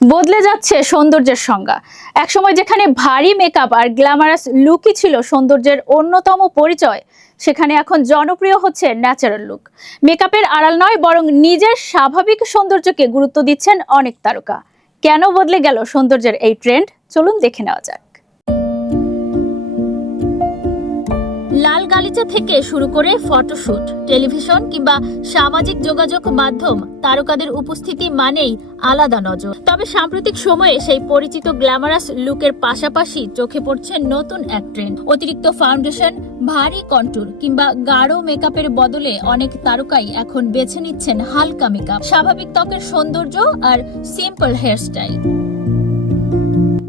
বদলে যাচ্ছে সৌন্দর্যের সংজ্ঞা। একসময় যেখানে ভারী মেকআপ আর গ্ল্যামারাস লুকই ছিল সৌন্দর্যের অন্যতম পরিচয়, সেখানে এখন জনপ্রিয় হচ্ছে ন্যাচারাল লুক। মেকআপের আড়াল নয়, বরং নিজের স্বাভাবিক সৌন্দর্যকে গুরুত্ব দিচ্ছেন অনেক তারকা। কেন বদলে গেল সৌন্দর্যের এই ট্রেন্ড, চলুন দেখে নেওয়া যাক। লাল গালিচা থেকে শুরু করে ফটোশুট, টেলিভিশন কিংবা সামাজিক যোগাযোগ মাধ্যম, তারকাদের উপস্থিতি মানেই আলাদা নজর। তবে সাম্প্রতিক সময়ে সেই পরিচিত গ্ল্যামারাস লুকের পাশাপাশি চোখে পড়ছে নতুন এক ট্রেন্ড। অতিরিক্ত ফাউন্ডেশন, ভারী কন্টুর কিংবা গাঢ় মেকআপের বদলে অনেক তারকাই এখন বেছে নিচ্ছেন হালকা মেকআপ, স্বাভাবিক ত্বকের সৌন্দর্য আর সিম্পল হেয়ারস্টাইল।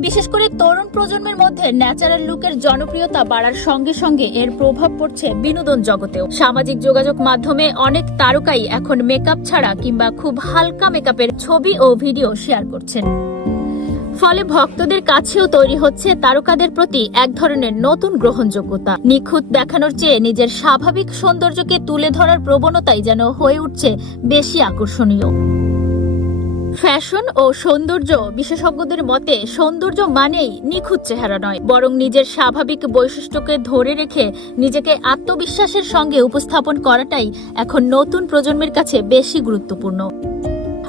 বিশেষ করে তরুণ প্রজন্মের মধ্যে ন্যাচারাল লুকের জনপ্রিয়তা বাড়ার সঙ্গে সঙ্গে এর প্রভাব পড়ছে বিনোদন জগতেও। সামাজিক যোগাযোগ মাধ্যমে অনেক তারকাই এখন মেকআপ ছাড়া কিংবা খুব হালকা মেকআপের ছবি ও ভিডিও শেয়ার করছেন। ফলে ভক্তদের কাছেও তৈরি হচ্ছে তারকাদের প্রতি এক ধরনের নতুন গ্রহণযোগ্যতা। নিখুঁত দেখানোর চেয়ে নিজের স্বাভাবিক সৌন্দর্যকে তুলে ধরার প্রবণতাই যেন হয়ে উঠছে বেশি আকর্ষণীয়। ফ্যাশন ও সৌন্দর্য বিশেষজ্ঞদের মতে সৌন্দর্য মানেই নিখুঁত চেহারা নয়, বরং নিজের স্বাভাবিক বৈশিষ্ট্যকে ধরে রেখে নিজেকে আত্মবিশ্বাসের সঙ্গে উপস্থাপন করাটাই এখন নতুন প্রজন্মের কাছে বেশি গুরুত্বপূর্ণ।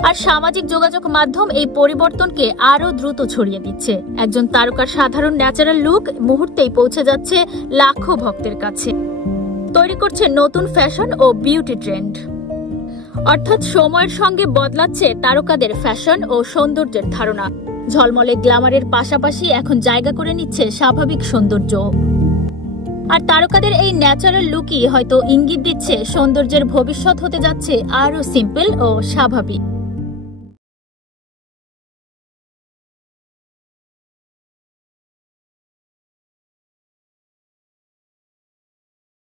আর সামাজিক যোগাযোগ মাধ্যম এই পরিবর্তনকে আরো দ্রুত ছড়িয়ে দিচ্ছে। একজন তারকার সাধারণ ন্যাচারাল লুক মুহূর্তেই পৌঁছে যাচ্ছে লাখো ভক্তের কাছে, তৈরি করছে নতুন ফ্যাশন ও বিউটি ট্রেন্ড। অর্থাৎ সময়ের সঙ্গে বদলাচ্ছে তারকাদের ফ্যাশন ও সৌন্দর্যের ধারণা। ঝলমলে গ্ল্যামারের পাশাপাশি এখন জায়গা করে নিচ্ছে স্বাভাবিক সৌন্দর্য। আর তারকাদের এই ন্যাচারাল লুকই হয়তো ইঙ্গিত দিচ্ছে সৌন্দর্যের ভবিষ্যৎ হতে যাচ্ছে আরো সিম্পল ও স্বাভাবিক।